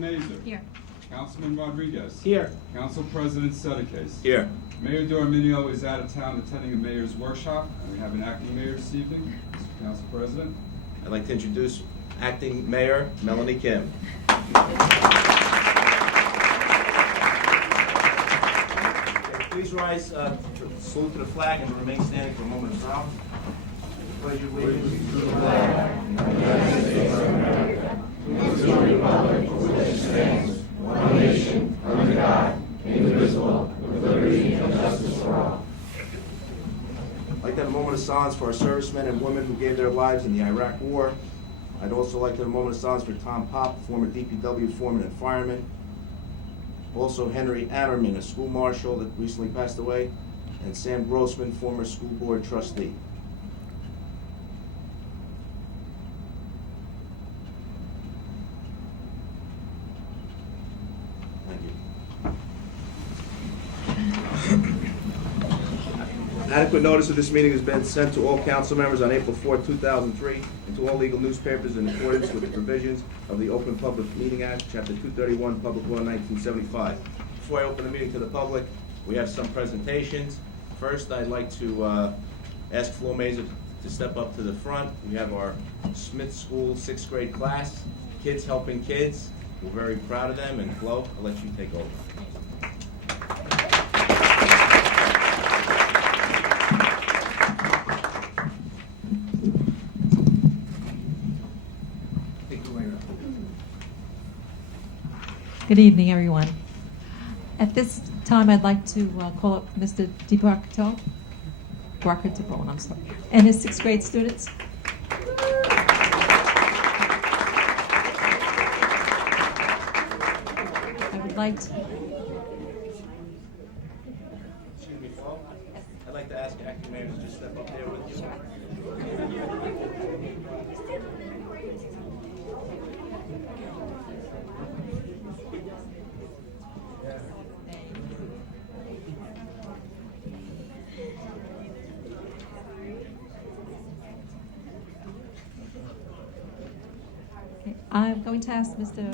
Mazer. Here. Councilman Rodriguez. Here. Council President Sedekis. Here. Mayor Dorminio is out of town attending a mayor's workshop, and we have an acting mayor this evening. Mr. Council President. I'd like to introduce Acting Mayor Melanie Kim. Please rise, salute to the flag, and remain standing for a moment of silence. Pledge allegiance to the flag of the United States of America, and to the republic for which it stands, one nation, under God, indivisible, with liberty and justice for all. I'd like to have a moment of silence for our servicemen and women who gave their lives in the Iraq War. I'd also like to have a moment of silence for Tom Pop, former DPW foreman and fireman. Also Henry Ammerman, a school marshal that recently passed away, and Sam Grossman, former school board trustee. Thank you. Adequate notice of this meeting has been sent to all council members on April 4, 2003, and to all legal newspapers in accordance with the provisions of the Open Public Meeting Act, Chapter 231, Public Law 1975. Before I open the meeting to the public, we have some presentations. First, I'd like to ask Flo Mazer to step up to the front. We have our Smith School 6th grade class, Kids Helping Kids. We're very proud of them, and Flo, I'll let you take over. Good evening, everyone. At this time, I'd like to call up Mr. DiBarcato, I'm sorry, and his 6th grade students. I would like to... Excuse me, Flo. I'd like to ask Acting Mayor to just step up there with you. I'm going to ask Mr.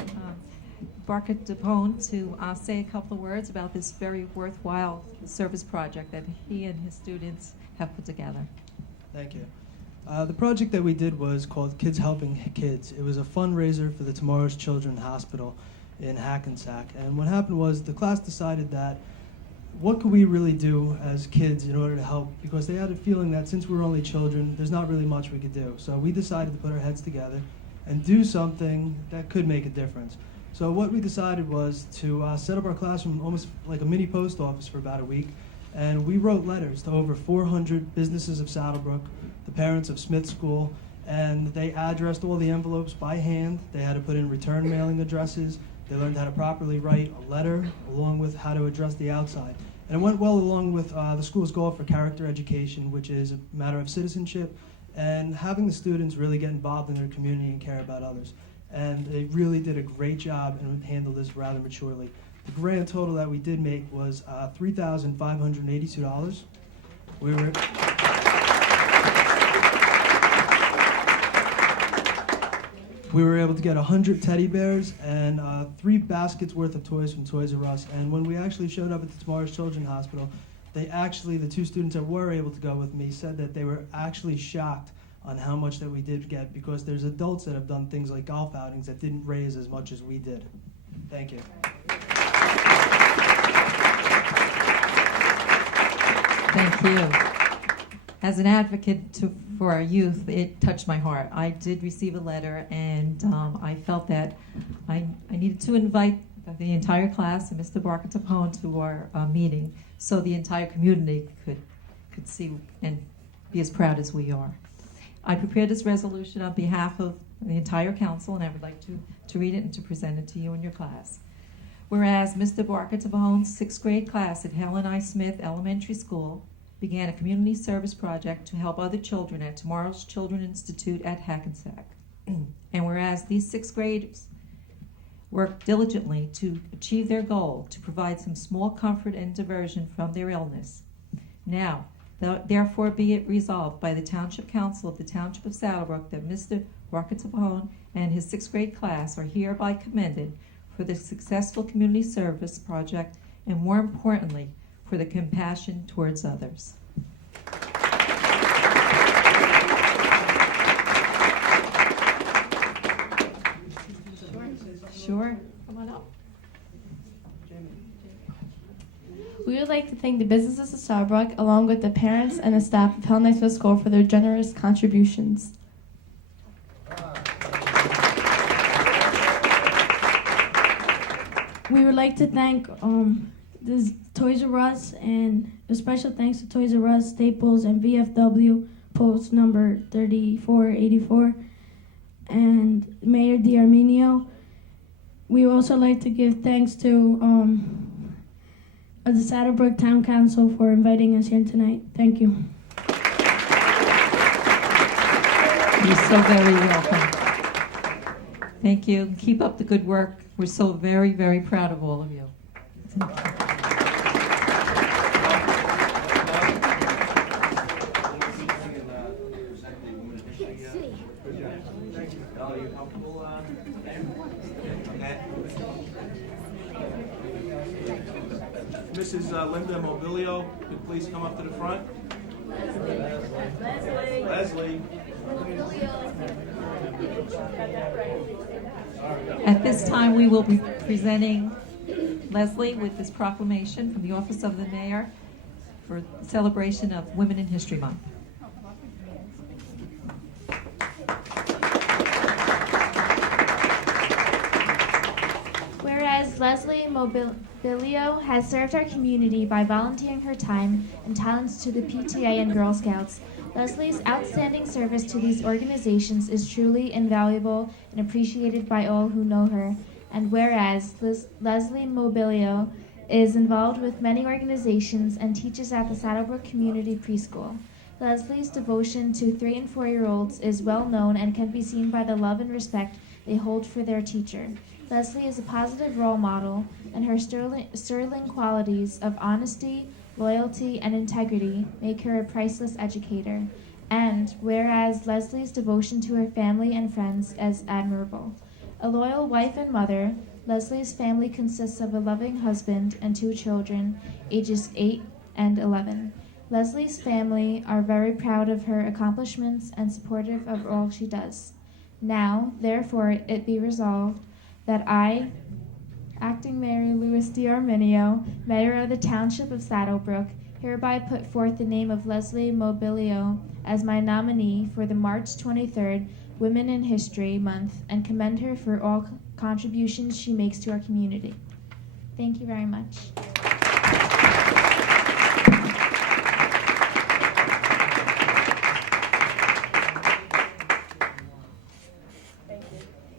Barca-Dapone to say a couple of words about this very worthwhile service project that he and his students have put together. Thank you. The project that we did was called Kids Helping Kids. It was a fundraiser for the Tomorrow's Children Hospital in Hackensack. And what happened was the class decided that what could we really do as kids in order to help? Because they had a feeling that since we were only children, there's not really much we could do. So we decided to put our heads together and do something that could make a difference. So what we decided was to set up our classroom almost like a mini post office for about a week, and we wrote letters to over 400 businesses of Saddlebrook, the parents of Smith School, and they addressed all the envelopes by hand. They had to put in return mailing addresses. They learned how to properly write a letter, along with how to address the outside. And it went well along with the school's goal for character education, which is a matter of citizenship, and having the students really get involved in their community and care about others. And they really did a great job and handled this rather maturely. The grand total that we did make was $3,582. We were able to get 100 teddy bears and 3 baskets worth of toys from Toys R Us. And when we actually showed up at the Tomorrow's Children Hospital, the 2 students that were able to go with me said that they were actually shocked on how much that we did get, because there's adults that have done things like golf outings that didn't raise as much as we did. Thank you. Thank you. As an advocate for our youth, it touched my heart. I did receive a letter, and I felt that I needed to invite the entire class and Mr. Barca-Dapone to our meeting so the entire community could see and be as proud as we are. I prepared this resolution on behalf of the entire council, and I would like to read it and to present it to you in your class. Whereas Mr. Barca-Dapone's 6th grade class at Helen I. Smith Elementary School began a community service project to help other children at Tomorrow's Children Institute at Hackensack. And whereas these 6th graders worked diligently to achieve their goal to provide some small comfort and diversion from their illness. Now, therefore be it resolved by the Township Council of the Township of Saddlebrook that Mr. Barca-Dapone and his 6th grade class are hereby commended for the successful community service project, and more importantly, for the compassion towards others. Sure, come on up. We would like to thank the businesses of Starbrook, along with the parents and the staff of Hell Nights School for their generous contributions. We would like to thank the Toys R Us, and a special thanks to Toys R Us, Staples, and VFW, post number 3484, and Mayor D'Arminio. We would also like to give thanks to the Saddlebrook Town Council for inviting us here tonight. Thank you. You're so very welcome. Thank you. Keep up the good work. We're so very, very proud of all of you. Are you comfortable? Okay. Mrs. Linda Mobilio, could you please come up to the front? Leslie. At this time, we will be presenting Leslie with this proclamation from the Office of the Mayor for celebration of Women in History Month. Whereas Leslie Mobilio has served our community by volunteering her time and talents to the PTA and Girl Scouts, Leslie's outstanding service to these organizations is truly invaluable and appreciated by all who know her. And whereas Leslie Mobilio is involved with many organizations and teaches at the Saddlebrook Community Preschool, Leslie's devotion to 3- and 4-year-olds is well known and can be seen by the love and respect they hold for their teacher. Leslie is a positive role model, and her sterling qualities of honesty, loyalty, and integrity make her a priceless educator. And whereas Leslie's devotion to her family and friends is admirable. A loyal wife and mother, Leslie's family consists of a loving husband and 2 children, ages 8 and 11. Leslie's family are very proud of her accomplishments and supportive of all she does. Now, therefore, it be resolved that I, Acting Mayor Louis D'Arminio, Mayor of the Township of Saddlebrook, hereby put forth the name of Leslie Mobilio as my nominee for the March 23rd Women in History Month and commend her for all contributions she makes to our community. Thank you very much.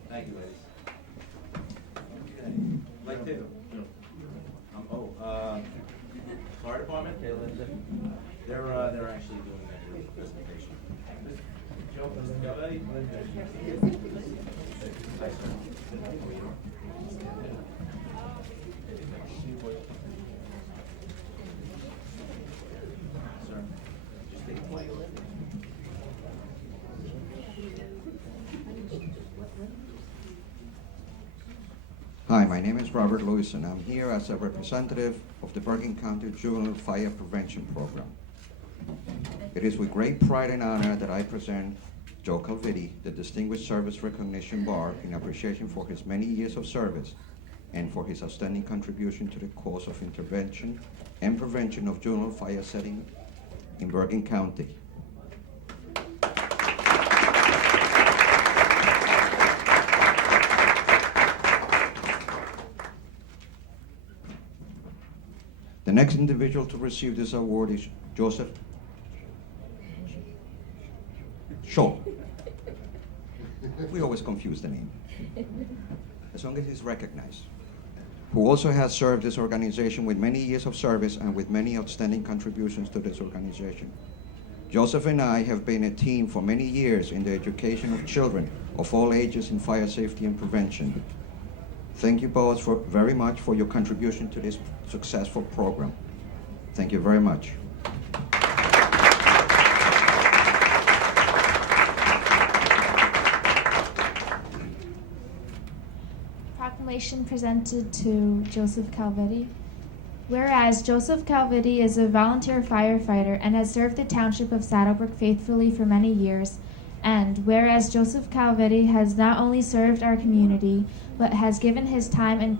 Thank you, ladies. Okay. Like to? Fire department, they're actually doing that presentation. Joe, ready? Sir, just take a place. Hi, my name is Robert Lewis, and I'm here as a representative of the Bergen County Juvenile Fire Prevention Program. It is with great pride and honor that I present Joe Calvitti, the Distinguished Service Recognition Bar, in appreciation for his many years of service and for his outstanding contribution to the cause of intervention and prevention of juvenile fire setting in Bergen County. The next individual to receive this award is Joseph Shaw. We always confuse the name. As long as he's recognized. Who also has served this organization with many years of service and with many outstanding contributions to this organization. Joseph and I have been a team for many years in the education of children of all ages in fire safety and prevention. Thank you both very much for your contribution to this successful program. Thank you very much. Proclamation proclamation presented to Joseph Calvetti. Whereas Joseph Calvetti is a volunteer firefighter and has served the Township of Saddlebrook faithfully for many years, and whereas Joseph Calvetti has not only served our community, but has given his time and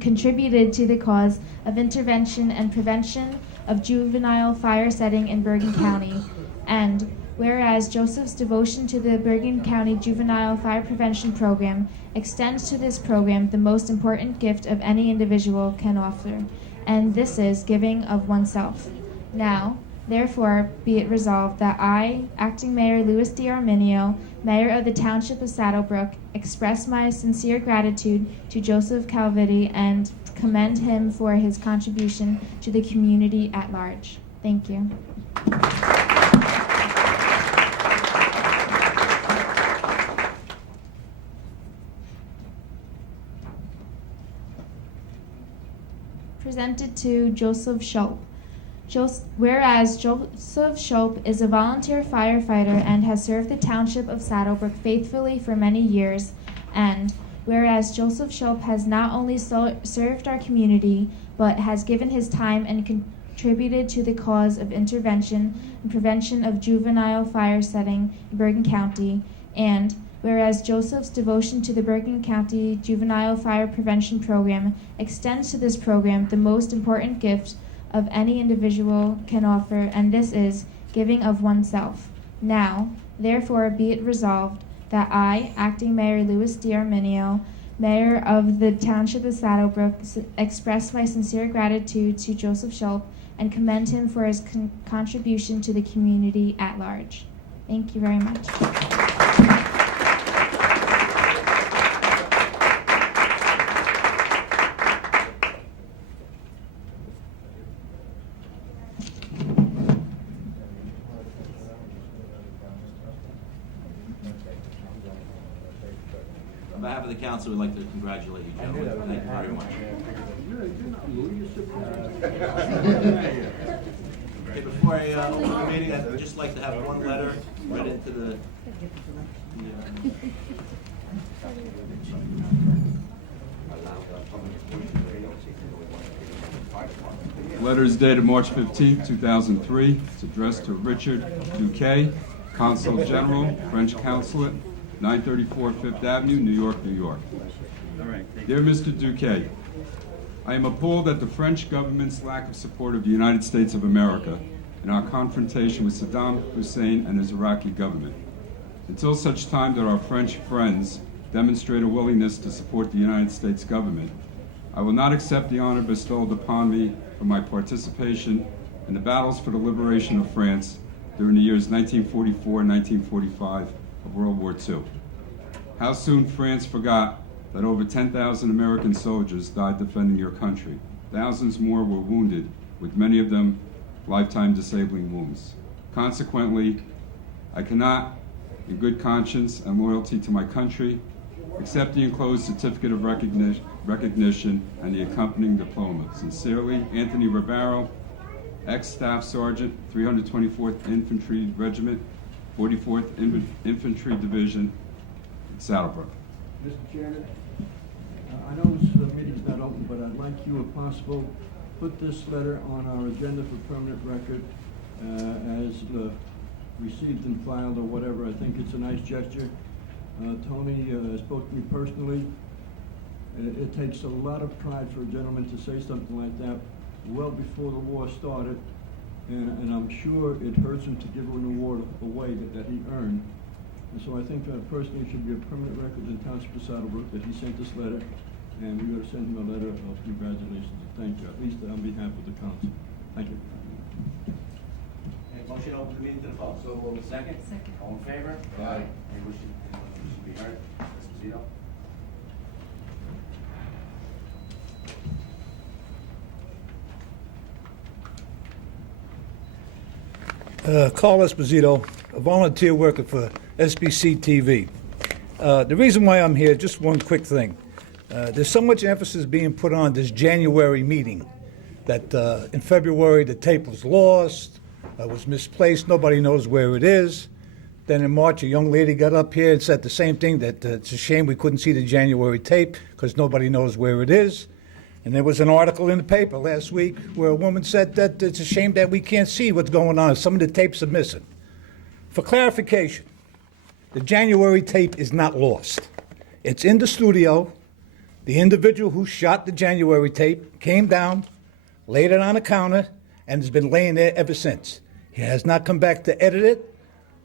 contributed to the cause of intervention and prevention of juvenile fire setting in Bergen County, and whereas Joseph's devotion to the Bergen County Juvenile Fire Prevention Program extends to this program the most important gift of any individual can offer, and this is giving of oneself. Now, therefore, be it resolved that I, Acting Mayor Louis D. Arminio, Mayor of the Township of Saddlebrook, express my sincere gratitude to Joseph Calvetti and commend him for his contribution to the community at large. Thank you. Presented to Joseph Schulp. Whereas Joseph Schulp is a volunteer firefighter and has served the Township of Saddlebrook faithfully for many years, and whereas Joseph Schulp has not only served our community, but has given his time and contributed to the cause of intervention and prevention of juvenile fire setting in Bergen County, and whereas Joseph's devotion to the Bergen County Juvenile Fire Prevention Program extends to this program the most important gift of any individual can offer, and this is giving of oneself. Now, therefore, be it resolved that I, Acting Mayor Louis D. Arminio, Mayor of the Township of Saddlebrook, express my sincere gratitude to Joseph Schulp and commend him for his contribution to the community at large. Thank you very much. On behalf of the council, we'd like to congratulate you, gentlemen. Thank you very much. Okay, before I open the meeting, I'd just like to have one letter read into the Letter is dated March 15, 2003. It's addressed to Richard Duque, Consul General, French Consulate, 934 Fifth Avenue, New York, New York. Dear Mr. Duque, I am appalled at the French government's lack of support of the United States of America in our confrontation with Saddam Hussein and his Iraqi government. Until such time that our French friends demonstrate a willingness to support the United States government, I will not accept the honor bestowed upon me for my participation in the battles for the liberation of France during the years 1944 and 1945 of World War II. How soon France forgot that over 10,000 American soldiers died defending your country. Thousands more were wounded, with many of them lifetime disabling wounds. Consequently, I cannot, in good conscience and loyalty to my country, accept the enclosed certificate of recognition and the accompanying diploma. Sincerely, Anthony Ribaro, ex-Staff Sergeant, 324th Infantry Regiment, 44th Infantry Division, Saddlebrook. Mr. Chairman, I know this meeting's not open, but I'd like you, if possible, put this letter on our agenda for permanent record as received and filed or whatever. I think it's a nice gesture. Tony spoke to me personally. It takes a lot of pride for a gentleman to say something like that well before the war started, and I'm sure it hurts him to give an award away that he earned. And so I think personally it should be a permanent record in Township of Saddlebrook that he sent this letter, and we're going to send him a letter of congratulations and thank you, at least on behalf of the council. Thank you. Okay, motion to open the meeting to the public. So moved. Second? Second. All in favor? Aye. Any wish to be heard? Mr. Zito? Carl Esposito, a volunteer worker for SBC TV. The reason why I'm here, just one quick thing. There's so much emphasis being put on this January meeting that in February the tape was lost, was misplaced, nobody knows where it is. Then in March, a young lady got up here and said the same thing, that it's a shame we couldn't see the January tape because nobody knows where it is. And there was an article in the paper last week where a woman said that it's a shame that we can't see what's going on. Some of the tapes are missing. For clarification, the January tape is not lost. It's in the studio. The individual who shot the January tape came down, laid it on the counter, and has been laying there ever since. He has not come back to edit it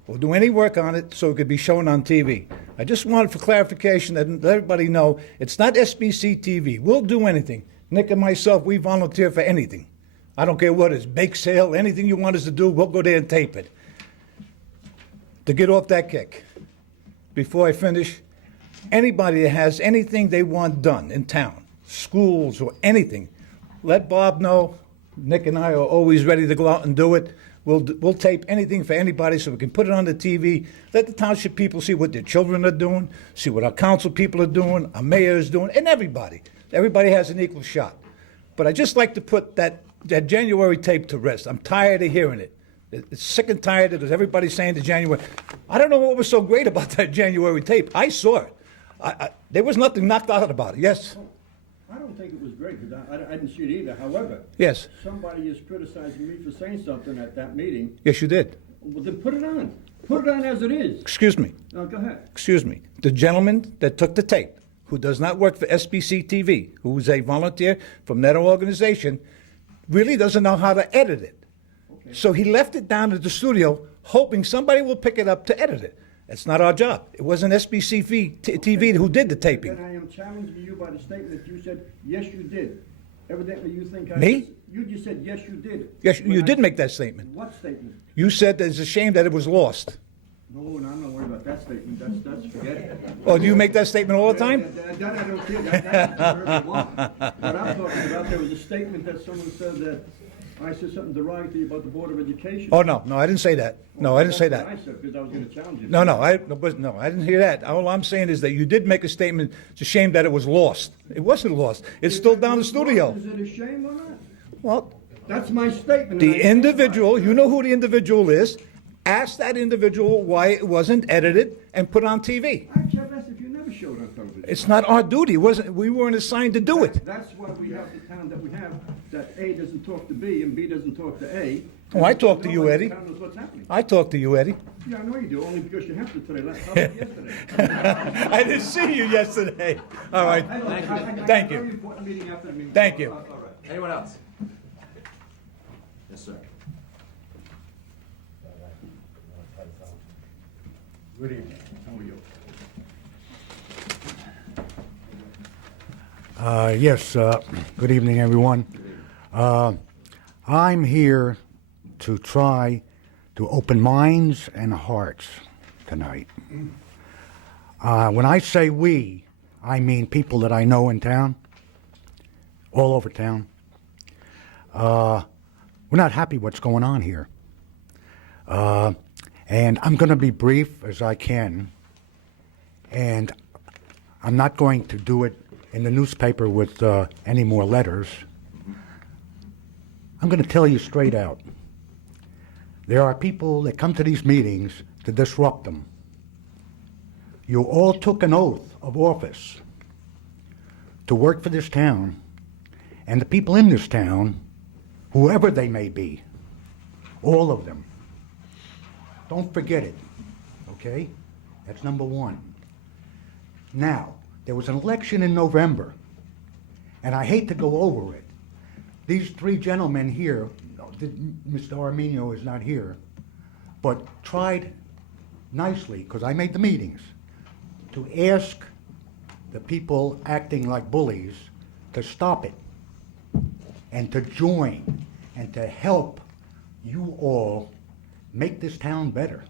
or do any work on it so it could be shown on TV. I just wanted for clarification that let everybody know it's not SBC TV. We'll do anything. Nick and myself, we volunteer for anything. I don't care what it is, bake sale, anything you want us to do, we'll go there and tape it. To get off that kick, before I finish, anybody that has anything they want done in town, schools or anything, let Bob know. Nick and I are always ready to go out and do it. We'll tape anything for anybody so we can put it on the TV. Let the township people see what their children are doing, see what our council people are doing, our mayor is doing, and everybody. Everybody has an equal shot. But I just like to put that January tape to rest. I'm tired of hearing it. It's sick and tired of everybody saying the January. I don't know what was so great about that January tape. I saw it. There was nothing knocked out about it. Yes? I don't think it was great, because I didn't see it either. However, Yes. somebody is criticizing me for saying something at that meeting. Yes, you did. Well, then put it on. Put it on as it is. Excuse me. No, go ahead. Excuse me. The gentleman that took the tape, who does not work for SBC TV, who is a volunteer from that organization, really doesn't know how to edit it. Okay. So he left it down at the studio, hoping somebody will pick it up to edit it. That's not our job. It wasn't SBC TV who did the taping. Then I am challenging you by the statement that you said, yes, you did. Evidently, you think I... Me? You just said, yes, you did. Yes, When you I- did make that statement. What statement? You said that it's a shame that it was lost. No, I'm not worried about that statement. That's forget it. Oh, do you make that statement all the time? That I don't care. That's for everyone. What I'm talking about, there was a statement that someone said that I said something derogatory about the Board of Education. Oh, no, I didn't say that. No, I didn't say That's that. what I said, because I was going to challenge you. No, I didn't hear that. All I'm saying is that you did make a statement, it's a shame that it was lost. It wasn't lost. It's still down the studio. Is it a shame or not? Well, That's my statement. and the I stand by it. individual, you know who the individual is, ask that individual why it wasn't edited and put on TV. I kept asking if you never showed on television. It's not our duty. We weren't assigned to do it. That's why we have the town that we have, that A doesn't talk to B and B doesn't talk to A. Oh, I talked to you, Nobody Eddie. in the town knows what's happening. I talked to you, Eddie. Yeah, I know you do, only because you have to today. How about yesterday? I didn't see you yesterday. All right. Thank you. Very important meeting after the meeting. Thank you. All right. Anyone else? Yes, sir. Good evening. How are you? Yes, good evening, everyone. I'm here to try to open minds and hearts tonight. When I say we, I mean people that I know in town, all over town. We're not happy what's going on here. And I'm going to be brief as I can, and I'm not going to do it in the newspaper with any more letters. I'm going to tell you straight out. There are people that come to these meetings to disrupt them. You all took an oath of office to work for this town, and the people in this town, whoever they may be, all of them, don't forget it, okay? That's number one. Now, there was an election in November, and I hate to go over it. These three gentlemen here, Mr. Arminio is not here, but tried nicely, because I made the meetings, to ask the people acting like bullies to stop it and to join and to help you all make this town better.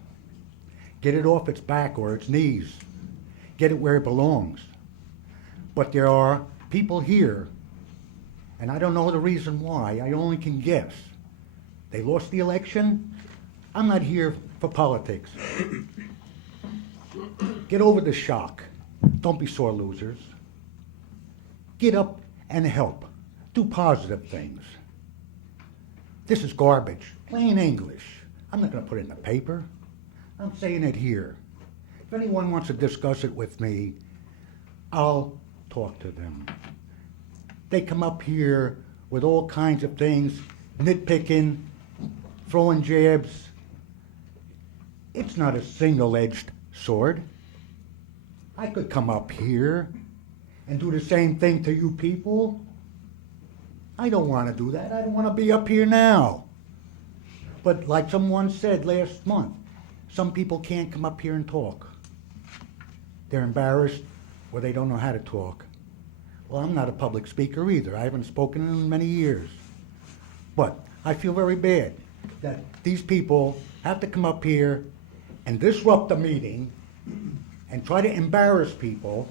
Get it off its back or its knees. Get it where it belongs. But there are people here, and I don't know the reason why, I only can guess. They lost the election. I'm not here for politics. Get over the shock. Don't be sore losers. Get up and help. Do positive things. This is garbage, plain English. I'm not going to put it in the paper. I'm saying it here. If anyone wants to discuss it with me, I'll talk to them. They come up here with all kinds of things, nitpicking, throwing jabs. It's not a single-edged sword. I could come up here and do the same thing to you people. I don't want to do that. I don't want to be up here now. But like someone said last month, some people can't come up here and talk. They're embarrassed or they don't know how to talk. Well, I'm not a public speaker either. I haven't spoken in many years. But I feel very bad that these people have to come up here and disrupt the meeting and try to embarrass people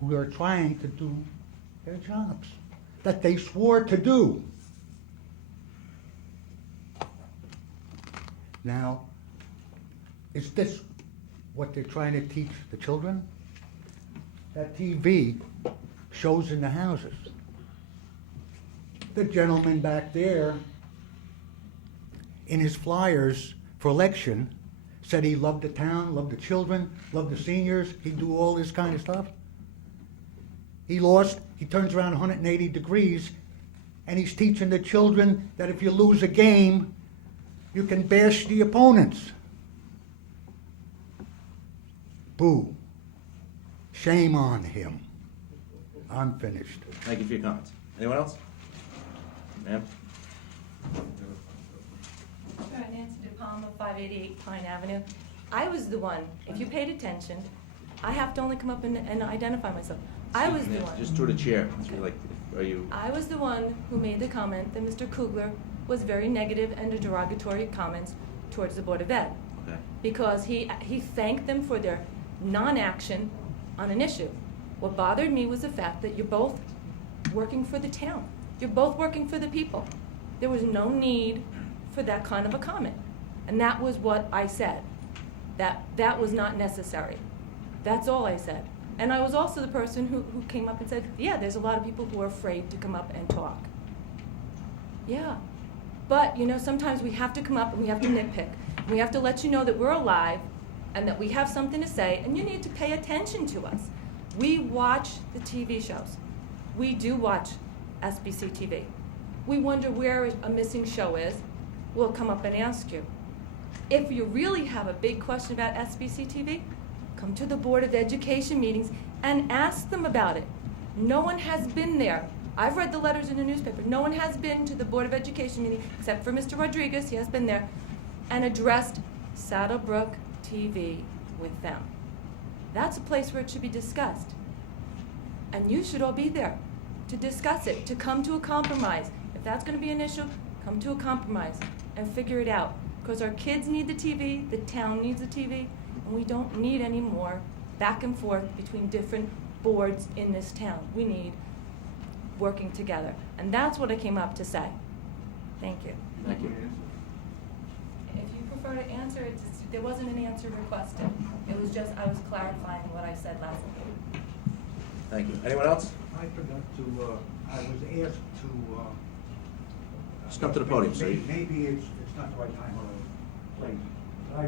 who are trying to do their jobs that they swore to do. Now, is this what they're trying to teach the children? That TV shows in the houses. The gentleman back there, in his flyers for election, said he loved the town, loved the children, loved the seniors, he'd do all this kind of stuff. He lost, he turns around 180 degrees, and he's teaching the children that if you lose a game, you can bash the opponents. Boo. Shame on him. I'm finished. Thank you for your comments. Anyone else? Ma'am? Sure, Nancy DePalma, 588 Pine Avenue. I was the one, if you paid attention, I have to only come up and identify myself. I was the one. Just through the chair. Are you? I was the one who made the comment that Mr. Kugler was very negative and derogatory comments towards the Board of Ed. Okay. Because he thanked them for their non-action on an issue. What bothered me was the fact that you're both working for the town. You're both working for the people. There was no need for that kind of a comment. And that was what I said. That was not necessary. That's all I said. And I was also the person who came up and said, yeah, there's a lot of people who are afraid to come up and talk. Yeah. But, you know, sometimes we have to come up and we have to nitpick. We have to let you know that we're alive and that we have something to say, and you need to pay attention to us. We watch the TV shows. We do watch SBC TV. We wonder where a missing show is. We'll come up and ask you. If you really have a big question about SBC TV, come to the Board of Education meetings and ask them about it. No one has been there. I've read the letters in the newspaper. No one has been to the Board of Education meeting, except for Mr. Rodriguez, he has been there, and addressed Saddlebrook TV with them. That's a place where it should be discussed. And you should all be there to discuss it, to come to a compromise. If that's going to be an issue, come to a compromise and figure it out. Because our kids need the TV, the town needs the TV, and we don't need any more back and forth between different boards in this town. We need working together. And that's what I came up to say. Thank you. Thank you. If you prefer to answer, there wasn't an answer requested. It was just I was clarifying what I said last week. Thank you. Anyone else? I forgot to, I was asked to, Just come to the podium, sir. Maybe it's not the right time or place. I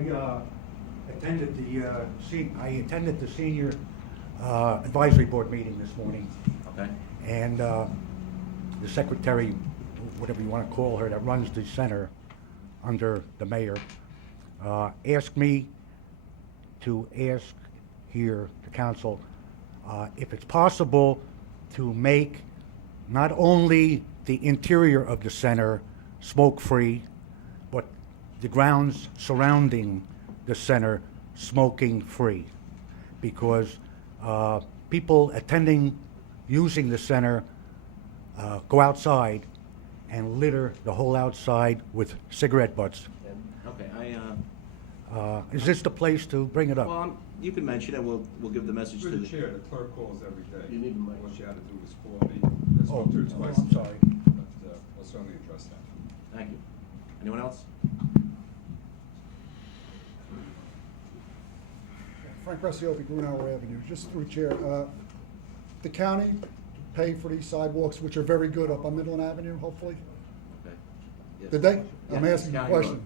attended the senior advisory board meeting this morning. Okay. And the secretary, whatever you want to call her, that runs the center under the mayor, asked me to ask here, the council, if it's possible to make not only the interior of the center smoke-free, but the grounds surrounding the center smoking-free. Because people attending, using the center, go outside and litter the whole outside with cigarette butts. Okay. Is this the place to bring it up? Well, you can mention it. We'll give the message Through to the the chair, the clerk calls every day. You need the mic. All she had to do was call me. I spoke to her twice. I'm sorry. But we'll certainly address that. Thank you. Anyone else? Frank Pressiopi, Grunauer Avenue, just through chair. The county pay for these sidewalks, which are very good up on Midland Avenue, hopefully. Okay. Yes. Did they? I'm Yeah, asking a County question. Road.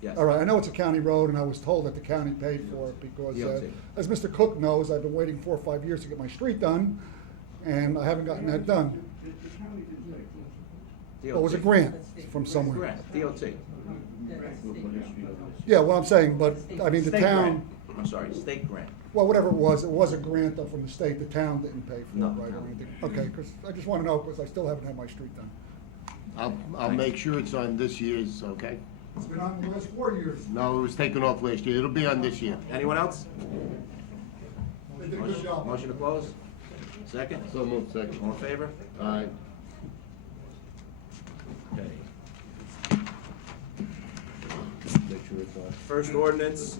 Yes. All right, I know it's a county road, and I was told that the county paid for it because, DOT. as Mr. Cook knows, I've been waiting 4 or 5 years to get my street done, and I haven't gotten that done. But it was a grant from somewhere. Grant, DOT. Yeah, well, I'm saying, but, I mean, the State town, grant. I'm sorry, state grant. well, whatever it was a grant though from the state, the town didn't pay for it, No. right, or anything? Okay, because I just want to know, because I still haven't had my street done. I'll make sure it's on this year's, okay? It's been on the last 4 years. No, it was taken off last year. It'll be on this year. Anyone else? They did a good job. Motion to close? Second? So moved, second. All in favor? Aye. Okay. Make sure it's on. First ordinance,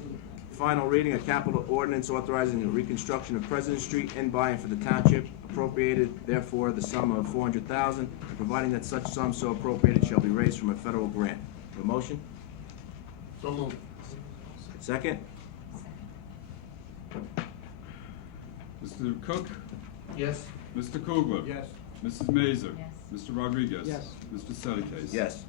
final reading, a capital ordinance authorizing the reconstruction of President Street in by and for the township, appropriated therefore the sum of $400,000, and providing that such sum so appropriated shall be raised from a federal grant. A motion? So moved. Second? Mr. Cook? Yes. Mr. Kugler? Yes. Mrs. Mazer? Mr. Rodriguez? Yes. Mr. Settecase? Yes.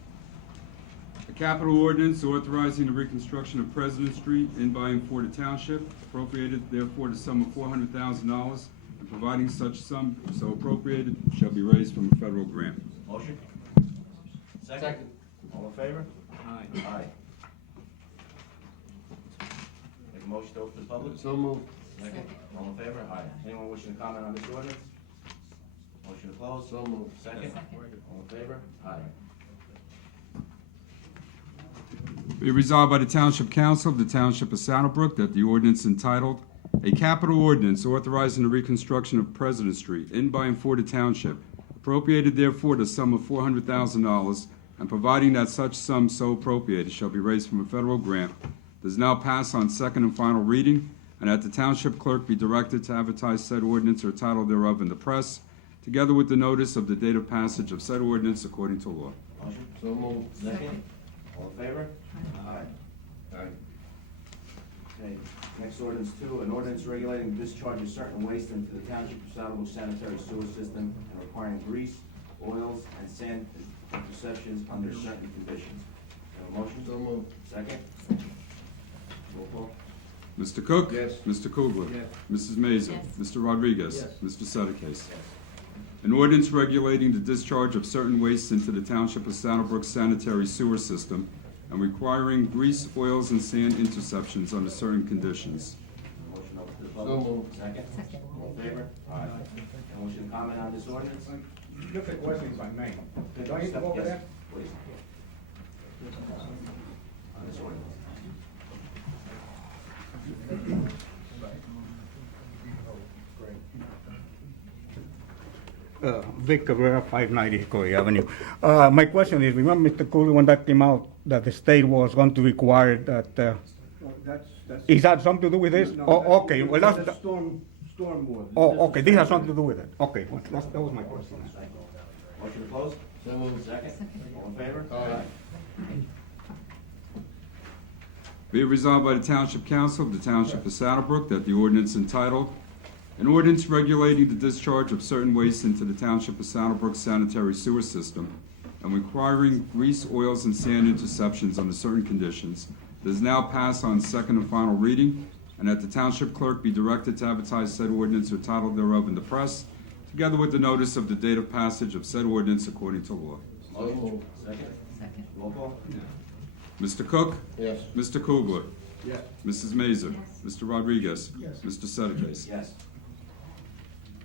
A capital ordinance authorizing the reconstruction of President Street in by and for the township, appropriated therefore the sum of $400,000, and providing such sum so appropriated shall be raised from a federal grant. Motion? Second? All in favor? Aye. Aye. Make a motion to open to the public? So moved. Second. All in favor? Aye. Anyone wishing to comment on this ordinance? Motion to close? So moved. Second. All in favor? Aye. Be resolved by the Township Council of the Township of Saddlebrook that the ordinance entitled, "A Capital Ordinance Authorizing the Reconstruction of President Street in by and for the Township, appropriated therefore the sum of $400,000, and providing that such sum so appropriated shall be raised from a federal grant, does now pass on second and final reading, and that the Township Clerk be directed to advertise said ordinance or title thereof in the press, together with the notice of the date of passage of said ordinance according to law." Motion? So moved. Second. All in favor? Aye. Aye. Okay, next ordinance two, an ordinance regulating the discharge of certain waste into the Township of Saddlebrook sanitary sewer system and requiring grease, oils, and sand interceptions under certain conditions. Have a motion? So moved. Second? Roll call? Mr. Cook? Yes. Mr. Kugler? Yes. Mrs. Mazer? Yes. Mr. Rodriguez? Yes. Mr. Settecase? Yes. An ordinance regulating the discharge of certain wastes into the Township of Saddlebrook sanitary sewer system and requiring grease, oils, and sand interceptions under certain conditions. Motion open to the public? So moved. Second? All in favor? Aye. And we should comment on this ordinance? Just a question, if I may. Do I need to Step- go over yes, there? Please. On this ordinance. Vic Cabrera, 590 Hickory Avenue. My question is, remember Mr. Cooley, when that came out, that the state was going to require that, That's. is that something to do with this? No, Oh, okay, well, that's, storm board. oh, okay, this has something to do with it. Okay, well, that was my question. Motion to close? So moved. Second? All in favor? Aye. Be it resolved by the Township Council of the Township of Saddlebrook that the ordinance entitled, "An Ordinance Regulating the Discharge of Certain Waste into the Township of Saddlebrook Sanitary Sewer System and requiring grease, oils, and sand interceptions under certain conditions," does now pass on second and final reading, and that the Township Clerk be directed to advertise said ordinance or title thereof in the press, together with the notice of the date of passage of said ordinance according to law. So moved. Second? Roll call? Mr. Cook? Yes. Mr. Kugler? Yes. Mrs. Mazer? Mr. Rodriguez? Yes. Mr. Settecase? Yes.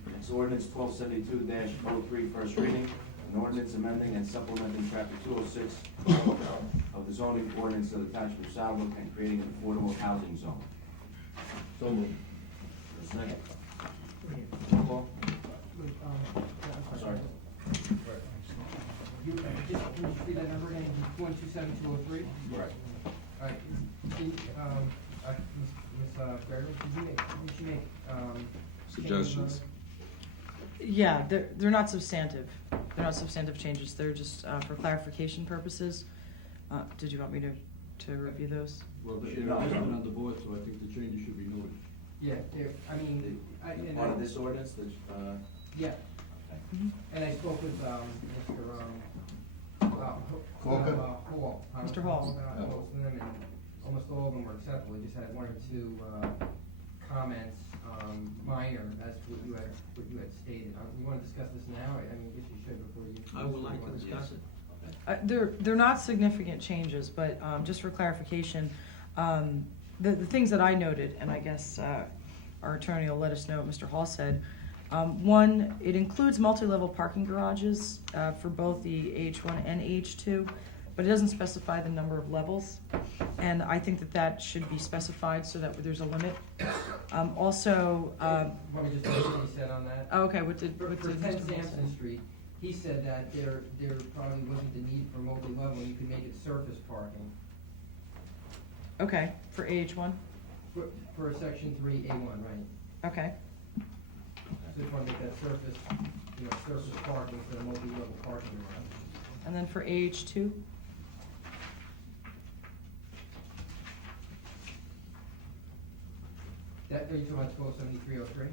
Next ordinance 1272-03, first reading. An ordinance amending and supplementing chapter 206 of the zoning ordinance of the Township of Saddlebrook and creating an affordable housing zone. So moved. Second. Roll call? Sorry. Just repeat that number again, 127203? Right. All right, Ms. Berger, did she make, Suggestions? Yeah, they're not substantive. They're not substantive changes. They're just for clarification purposes. Did you want me to review those? Well, the sheriff has been on the board, so I think the changes should be noted. Yeah, I mean, Part of this ordinance, that, yeah, okay. and I spoke with, Mr. Hall. Mr. Hall. Most of them, and almost all of them were acceptable. We just had one or two comments, minor, as to what you had stated. You want to discuss this now? I mean, I guess you should before you. I would like to discuss it. They're not significant changes, but just for clarification, the things that I noted, and I guess our attorney will let us know what Mr. Hall said. One, it includes multi-level parking garages for both the AH1 and AH2, but it doesn't specify the number of levels, and I think that should be specified so that there's a limit. Also, Let me just say what he said on that. oh, okay, what did For 10 Mr. Hall say? Sampson Street, he said that there probably wasn't the need for multi-level, you could make it surface parking. Okay, for AH1? For section 3A1, right? Okay. So just want to make that surface, surface parking for the multi-level parking garage. And then for AH2? That, are you talking about 127303?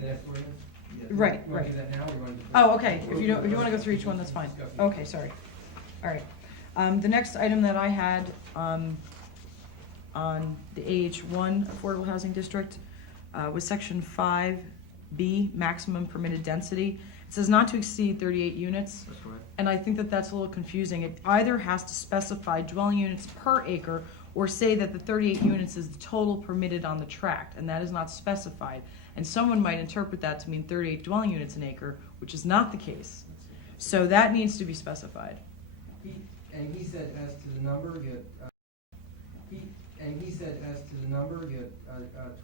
That's where it is? Right, You want right. to do that now, or you want to? Oh, okay, if you want to go through each one, that's fine. Okay, sorry. All right. The next item that I had on the AH1 Affordable Housing District was section 5B, maximum permitted density. It says not to exceed 38 units. That's correct. And I think that's a little confusing. It either has to specify dwelling units per acre or say that the 38 units is the total permitted on the tract, and that is not specified. And someone might interpret that to mean 38 dwelling units an acre, which is not the case. So that needs to be specified. He said as to the number, you had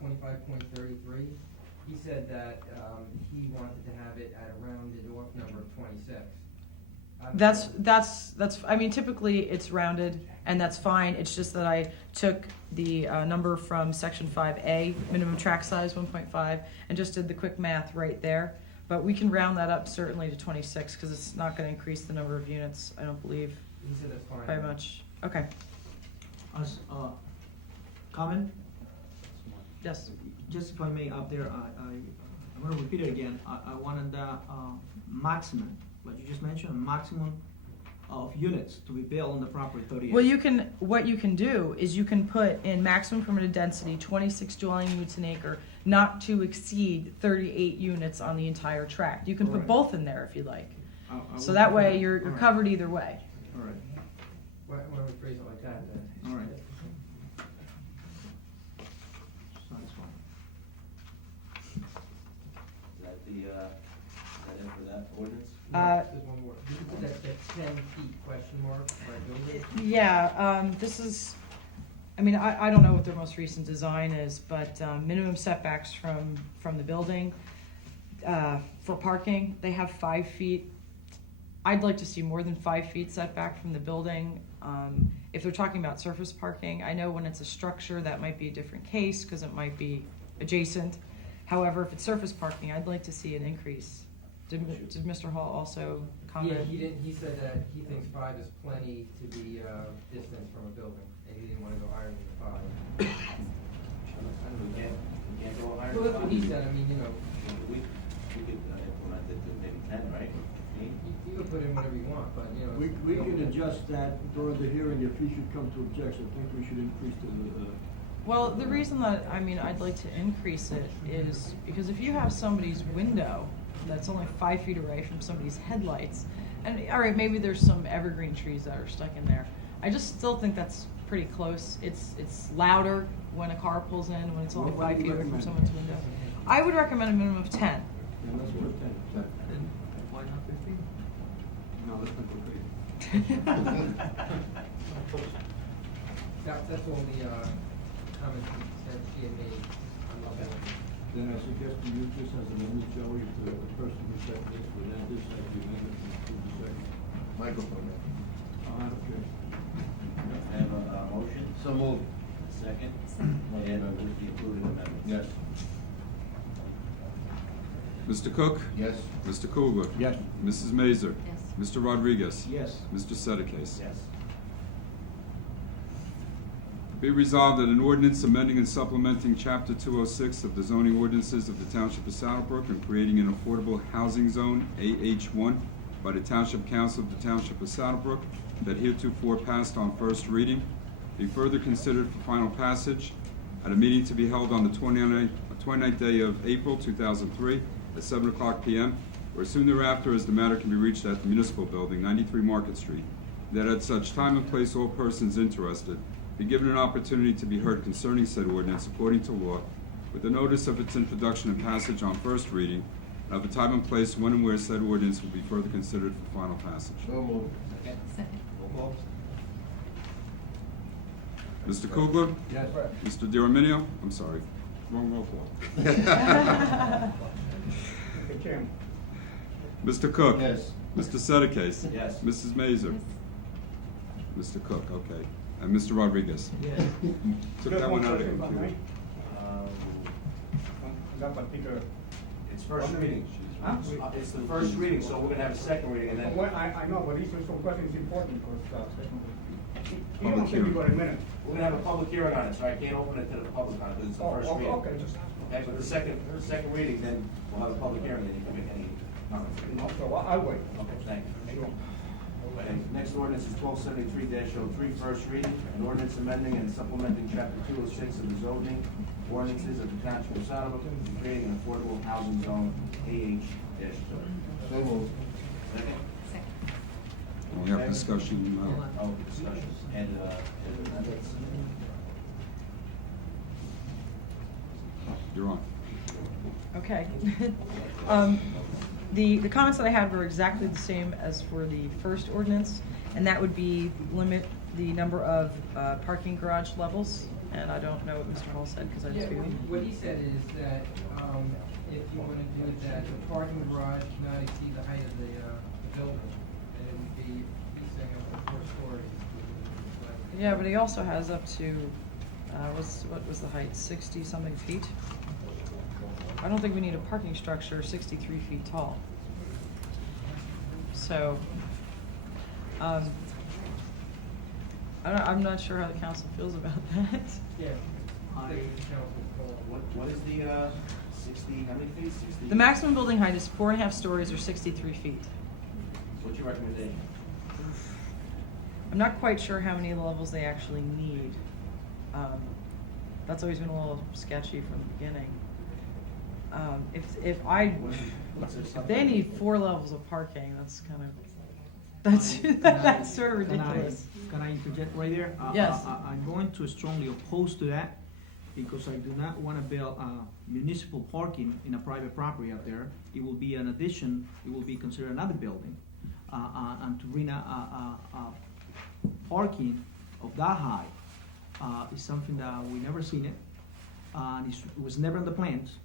25.33. He said that he wanted to have it at a rounded off number of 26. That's I mean, typically it's rounded, and that's fine. It's just that I took the number from section 5A, minimum tract size 1.5, and just did the quick math right there. But we can round that up certainly to 26 because it's not going to increase the number of units, I don't believe, He said that's fine. very much. Okay. As comment, Yes. just if I may, up there, I'm going to repeat it again. I wanted the maximum, what you just mentioned, maximum of units to be built on the property, 38. Well, what you can do is you can put in maximum permitted density 26 dwelling units an acre, not to exceed 38 units on the entire tract. You can put Alright. both in there if you like. I So will that put way that. you're Alright. covered either way. All right. Why don't we phrase it like that then? All right. Sounds fine. Is that the, that it for that ordinance? There's one more. Did you put that 10 feet question mark by building? Yeah, this is, I mean, I don't know what their most recent design is, but minimum setbacks from the building. For parking, they have 5 feet. I'd like to see more than 5 feet setback from the building. If they're talking about surface parking, I know when it's a structure, that might be a different case because it might be adjacent. However, if it's surface parking, I'd like to see an increase. Did Mr. Hall also comment? Yeah, he didn't. He said that he thinks 5 is plenty to be distance from a building, and he didn't want to go higher than 5. We can't go higher. Well, that's what he said. I mean, We could implement it to maybe 10, right? 15? you can put in whatever you want, but We can adjust that during the hearing if he should come to objection. I think we should increase the, Well, the reason that, I'd like to increase it is because if you have somebody's window that's only 5 feet away from somebody's headlights, and all right, maybe there's some evergreen trees that are stuck in there. I just still think that's pretty close. It's louder when a car pulls in, when it's only What 5 do you feet away from recommend? someone's window. I would recommend a minimum of 10. yeah, let's put 10. Why not 15? No, let's not go crazy. that's all the comments that she had made on the building. Then I suggest to you, just as an amendment, Joey, if the person who said this would add this as the amendment to the second. Microphone. Okay. I have a motion. So moved. Second. And with the included amendments. Yes. Mr. Cook? Yes. Mr. Kugler? Yes. Mrs. Mazer? Yes. Mr. Rodriguez? Yes. Mr. Sedekis? Yes. Be resolved that an ordinance amending and supplementing Chapter 206 of the zoning ordinances of the Township of Saddlebrook and creating an affordable housing zone, AH1, by the Township Council of the Township of Saddlebrook that heretofore passed on first reading be further considered for final passage at a meeting to be held on the 29th day of April 2003 at 7 o'clock p.m. or soon thereafter, as the matter can be reached at the Municipal Building, 93 Market Street, that at such time and place all persons interested be given an opportunity to be heard concerning said ordinance according to law, with a notice of its introduction and passage on first reading, and of a time and place when and where said ordinance will be further considered for final passage. Second. Mr. Kugler? Yes. Mr. D'Arminio? I'm sorry, wrong roll call. Mr. Chairman. Mr. Cook? Yes. Mr. Sedekis? Yes. Mrs. Mazer? Mr. Cook, okay. And Mr. Rodriguez? Yes. Took that one out of the computer. It's first reading. Huh? It's the first reading, so we're gonna have a second reading and then. Well, I know, but this question is important because, you Public don't take me hearing. for a minute. We're gonna have a public hearing on it, so I can't open it to the public on it, because it's the first reading. Okay, just, Okay, but the second reading, then we'll have a public hearing, then you can make any comments. so I'll wait. Okay, thank you. Okay, next ordinance is 1273-03, first reading, an ordinance amending and supplementing chapter 206 of the zoning ordinances of the Township of Saddlebrook, and creating an affordable housing zone, AH-2. So moved. Second? We have discussion. Oh, discussion. And, You're on. Okay. The comments that I had were exactly the same as for the first ordinance, and that would be limit the number of parking garage levels. And I don't know what Mr. Hall said because I just Yeah, gave him. what he said is that, if you want to do that, the parking garage cannot exceed the height of the building, and it would be, he's saying up to 4 stories. Yeah, but he also has up to, what was the height, 60-something feet? I don't think we need a parking structure 63 feet tall. So, I'm not sure how the council feels about that. Yeah. what is the, 60, how many feet, 60? The maximum building height is 4.5 stories or 63 feet. What's your recommendation? I'm not quite sure how many levels they actually need. That's always been a little sketchy from the beginning. If they need 4 levels of parking, that's kind of, that's sort of ridiculous. Can I interject right there? Yes. I'm going to strongly oppose to that because I do not want to build municipal parking in a private property out there. It will be an addition, it will be considered another building. And to bring a parking of that high is something that we never seen it. And it was never in the plans.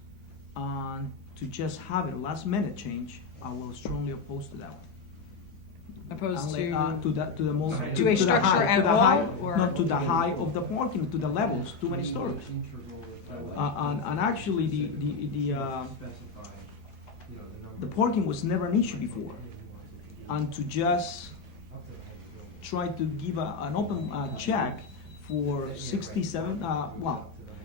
And to just have it last minute change, I will strongly oppose to that one. Opposed To the most to a structure at all, or not to the height of the parking, to the levels, too many stories. And actually, the parking was never an issue before, and to just try to give an open check for 67,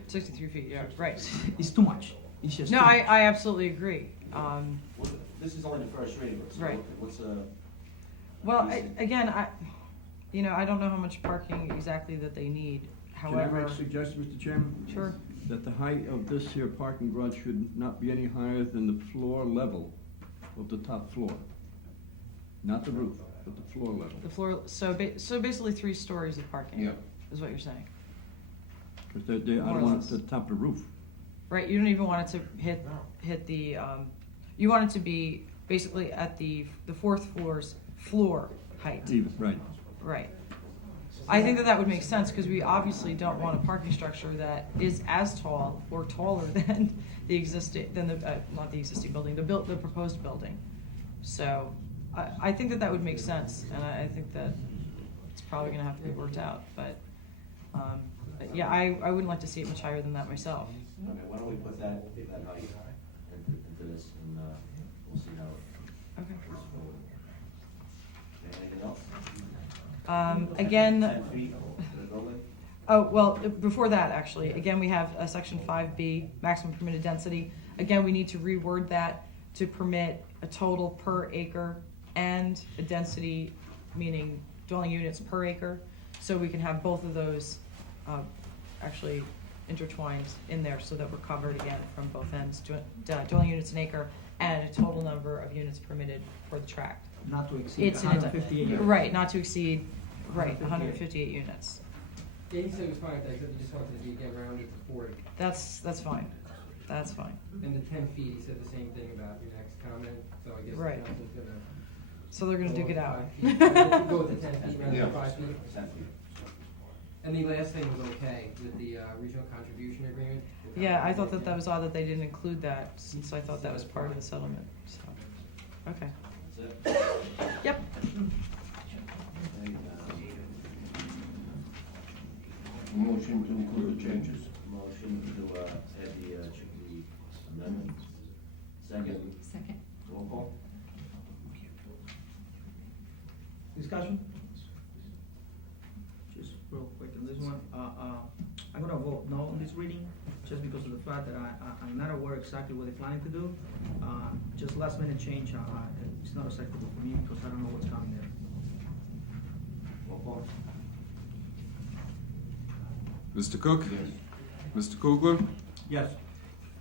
63 feet, yeah, right. It's too much. It's just No, too I absolutely agree. Well, this is only the first reading, so Right. what's Well, again, I don't know how much parking exactly that they need. Can I However, make a suggestion, Mr. Chairman? Sure. That the height of this here parking garage should not be any higher than the floor level of the top floor. Not the roof, but the floor level. the floor, so basically 3 stories of parking. Yeah. Is what you're saying, Because I More or don't want less. it to top the roof. right? You don't even want it to hit the. You want it to be basically at the 4th floor's floor height. Even, right. Right. I think that would make sense because we obviously don't want a parking structure that is as tall or taller than the existing, not the existing building, the proposed building. So I think that would make sense, and I think that it's probably going to have to be worked out. But yeah, I wouldn't like to see it much higher than that myself. Okay, why don't we put that height into this, and we'll see how. Okay. Anything else? Again. 10 feet to the building? Oh, well, before that, actually, again, we have section 5B, maximum permitted density. Again, we need to reword that to permit a total per acre and a density, meaning dwelling units per acre, so we can have both of those actually intertwined in there so that we're covered again from both ends, dwelling units an acre and a total number of units permitted for the tract. Not to exceed It's an 158 units. Right, not to exceed, right, 158 units. Yeah, he said it was fine, except he just wanted to get rounded to 40. That's fine. That's fine. And the 10 feet, he said the same thing about your next comment, so I guess the Right. council's gonna. So they're gonna duke it out. Go with the 10 feet rather Yeah. than 5 feet. And the last thing was okay with the regional contribution agreement? Yeah, I thought that was odd that they didn't include that, since I thought that was part of the settlement, so, okay. Yep. Motion to include the changes. Motion to add the amendment. Second. Second. Roll call. Discussion? Just real quick on this one, I'm gonna vote no on this reading, just because of the fact that I'm not aware exactly what they're planning to do. Just last minute change, it's not acceptable for me because I don't know what's coming there. Roll call. Mr. Cook? Mr. Kugler? Yes.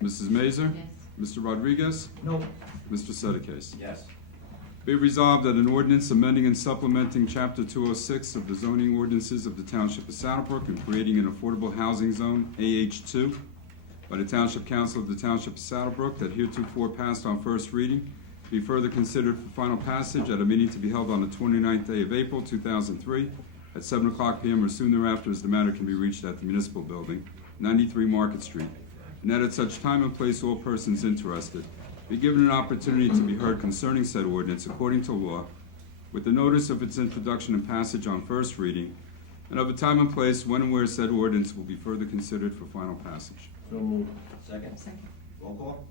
Mrs. Mazer? Mr. Rodriguez? No. Mr. Sedekase? Yes. Be resolved that an ordinance amending and supplementing Chapter 206 of the zoning ordinances of the Township of Saddlebrook and creating an affordable housing zone, AH2, by the Township Council of the Township of Saddlebrook that heretofore passed on first reading, be further considered for final passage at a meeting to be held on the 29th day of April, 2003, at 7 o'clock p.m. or soon thereafter, as the matter can be reached at the Municipal Building, 93 Market Street, and that at such time and place all persons interested be given an opportunity to be heard concerning said ordinance according to law, with the notice of its introduction and passage on first reading, and of a time and place when and where said ordinance will be further considered for final passage. So moved. Second. Second. Roll call.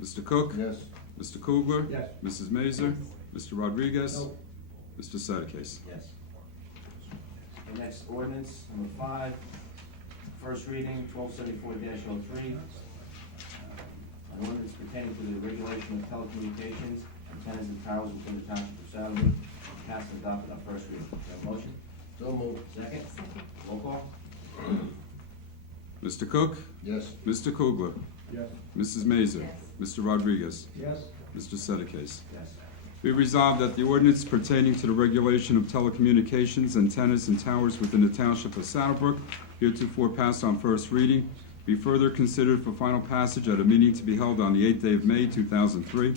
Mr. Cook? Yes. Mr. Kugler? Yes. Mrs. Mazer? Mr. Rodriguez? No. Mr. Sedekase? Yes. The next ordinance, number 5, first reading, 1274-03. An ordinance pertaining to the regulation of telecommunications, antennas and towers within the Township of Saddlebrook, passed and adopted on first reading. Do you have a motion? So moved. Second. Second. Roll call. Mr. Cook? Yes. Mr. Kugler? Yes. Mrs. Mazer? Yes. Mr. Rodriguez? Yes. Mr. Sedekase? Yes. Be resolved that the ordinance pertaining to the regulation of telecommunications, antennas, and towers within the Township of Saddlebrook, heretofore passed on first reading, be further considered for final passage at a meeting to be held on the 8th day of May, 2003,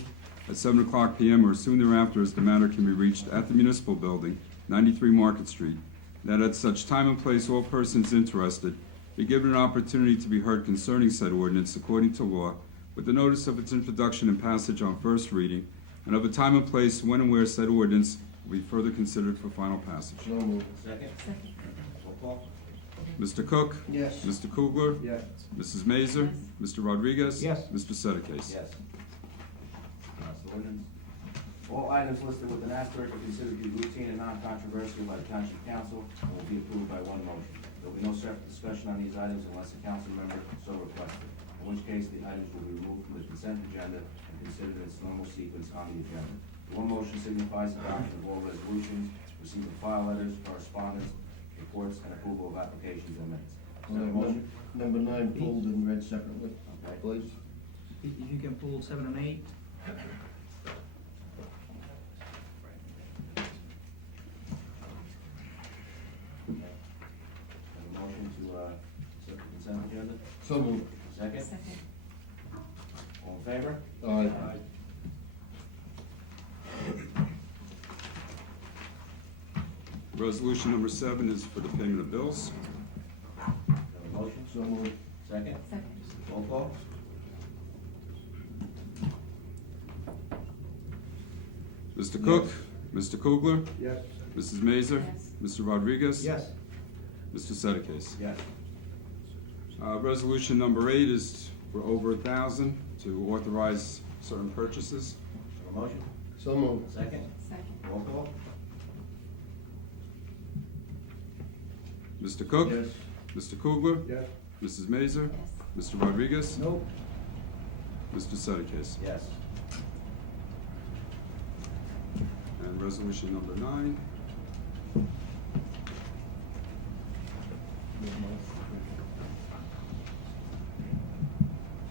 at 7 o'clock p.m. or soon thereafter, as the matter can be reached at the Municipal Building, 93 Market Street, that at such time and place all persons interested be given an opportunity to be heard concerning said ordinance according to law, with the notice of its introduction and passage on first reading, and of a time and place when and where said ordinance will be further considered for final passage. So moved. Second. Second. Roll call. Mr. Cook? Yes. Mr. Kugler? Yes. Mrs. Mazer? Mr. Rodriguez? Yes. Mr. Sedekase? Yes. That's the ordinance. All items listed with an asterisk are considered to be routine and non-controversial by the Township Council and will be approved by one motion. There will be no separate discussion on these items unless a council member so requested, in which case the items will be removed from the consent agenda and considered in its normal sequence on the agenda. One motion signifies adoption of all resolutions, receipt of file letters, correspondence, reports, and approval of applications and minutes. Is there a motion? Number 9 pulled and read separately, Okay. please. If you can pull 7 and 8. Have a motion to accept the consent agenda? So moved. Second? Second. All in favor? Aye. Resolution number 7 is for the payment of bills. Have a motion? So moved. Second? Second. Roll call. Mr. Cook? Mr. Kugler? Yes. Mrs. Mazer? Yes. Mr. Rodriguez? Yes. Mr. Sedekase? Yes. Resolution number 8 is for over 1,000 to authorize certain purchases. Have a motion? So moved. Second? Second. Roll call. Mr. Cook? Yes. Mr. Kugler? Yes. Mrs. Mazer? Yes. Mr. Rodriguez? No. Mr. Sedekase? Yes. And resolution number 9.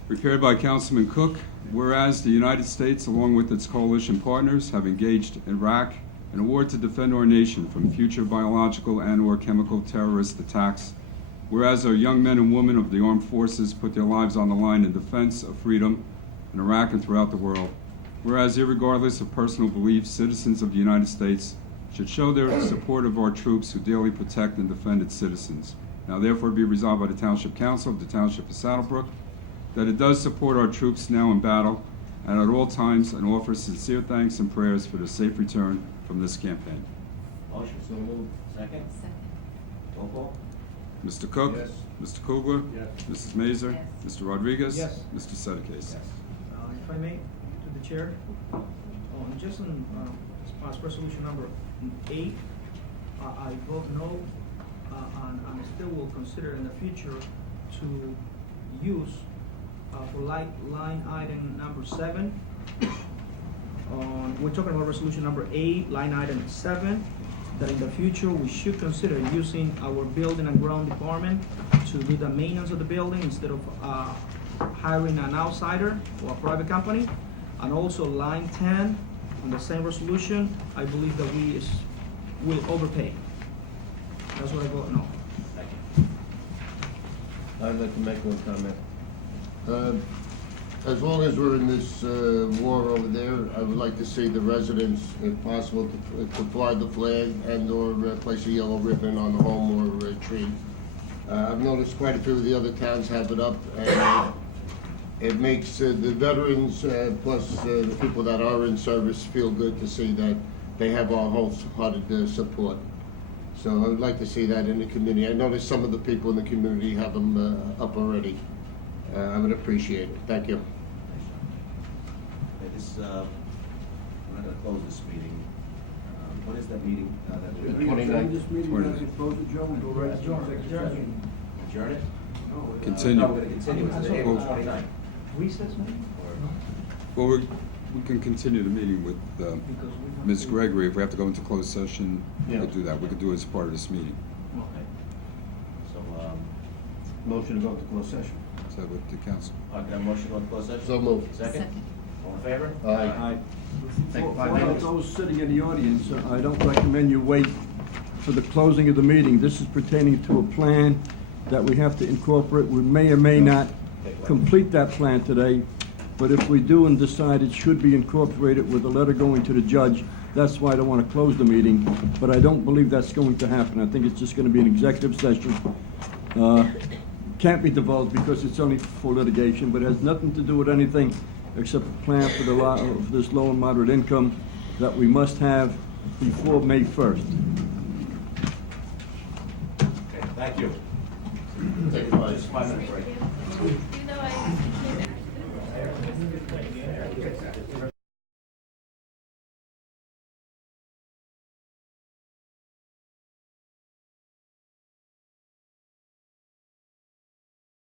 Prepared by Councilman Cook, whereas the United States, along with its coalition partners, have engaged Iraq in a war to defend our nation from future biological and/or chemical terrorist attacks, whereas our young men and women of the armed forces put their lives on the line in defense of freedom in Iraq and throughout the world, whereas, irregardless of personal beliefs, citizens of the United States should show their support of our troops who daily protect and defend its citizens. Now therefore be resolved by the Township Council of the Township of Saddlebrook that it does support our troops now in battle and at all times, and offers sincere thanks and prayers for their safe return from this campaign. Motion so moved. Second? Second. Roll call? Mr. Cook? Yes. Mr. Kugler? Yes. Mrs. Mazer? Yes. Mr. Rodriguez? Yes. Mr. Sedekis? If I may, to the chair, just on resolution number 8, I vote no, and still will consider in the future to use for line item number 7. We're talking about resolution number 8, line item 7, that in the future we should consider using our building and ground department to do the maintenance of the building instead of hiring an outsider or a private company. And also line 10, on the same resolution, I believe that we will overpay. That's what I vote no. I'd like to make one comment. As long as we're in this war over there, I would like to see the residents, if possible, to fly the flag and/or place a yellow ribbon on the home or tree. I've noticed quite a few of the other towns have it up, and it makes the veterans plus the people that are in service feel good to see that they have our wholehearted support. So I would like to see that in the community. I noticed some of the people in the community have them up already. I would appreciate it. Thank you. Okay, we're not gonna close this meeting. When is that meeting? If we adjourn this meeting, we're gonna close it, Joe, and go right to executive session. Adjourn it? Continue. No, we're gonna continue it to April Well- 29th. Recess, maybe? Well, we can continue the meeting with Ms. Gregory. If we have to go into closed session, we Yeah. could do that. We could do it as part of this meeting. Okay. So, Motion to go to closed session. Is that with the council? can I have a motion to go to closed session? So moved. Second? All in favor? Aye. For those sitting in the audience, I don't recommend you wait for the closing of the meeting. This is pertaining to a plan that we have to incorporate. We may or may not complete that plan today, but if we do and decide it should be incorporated with a letter going to the judge, that's why I don't want to close the meeting, but I don't believe that's going to happen. I think it's just going to be an executive session. Can't be divulged because it's only for litigation, but it has nothing to do with anything except a plan for this low and moderate income that we must have before May 1st. Okay, thank you. Take a 5-minute break. Even though I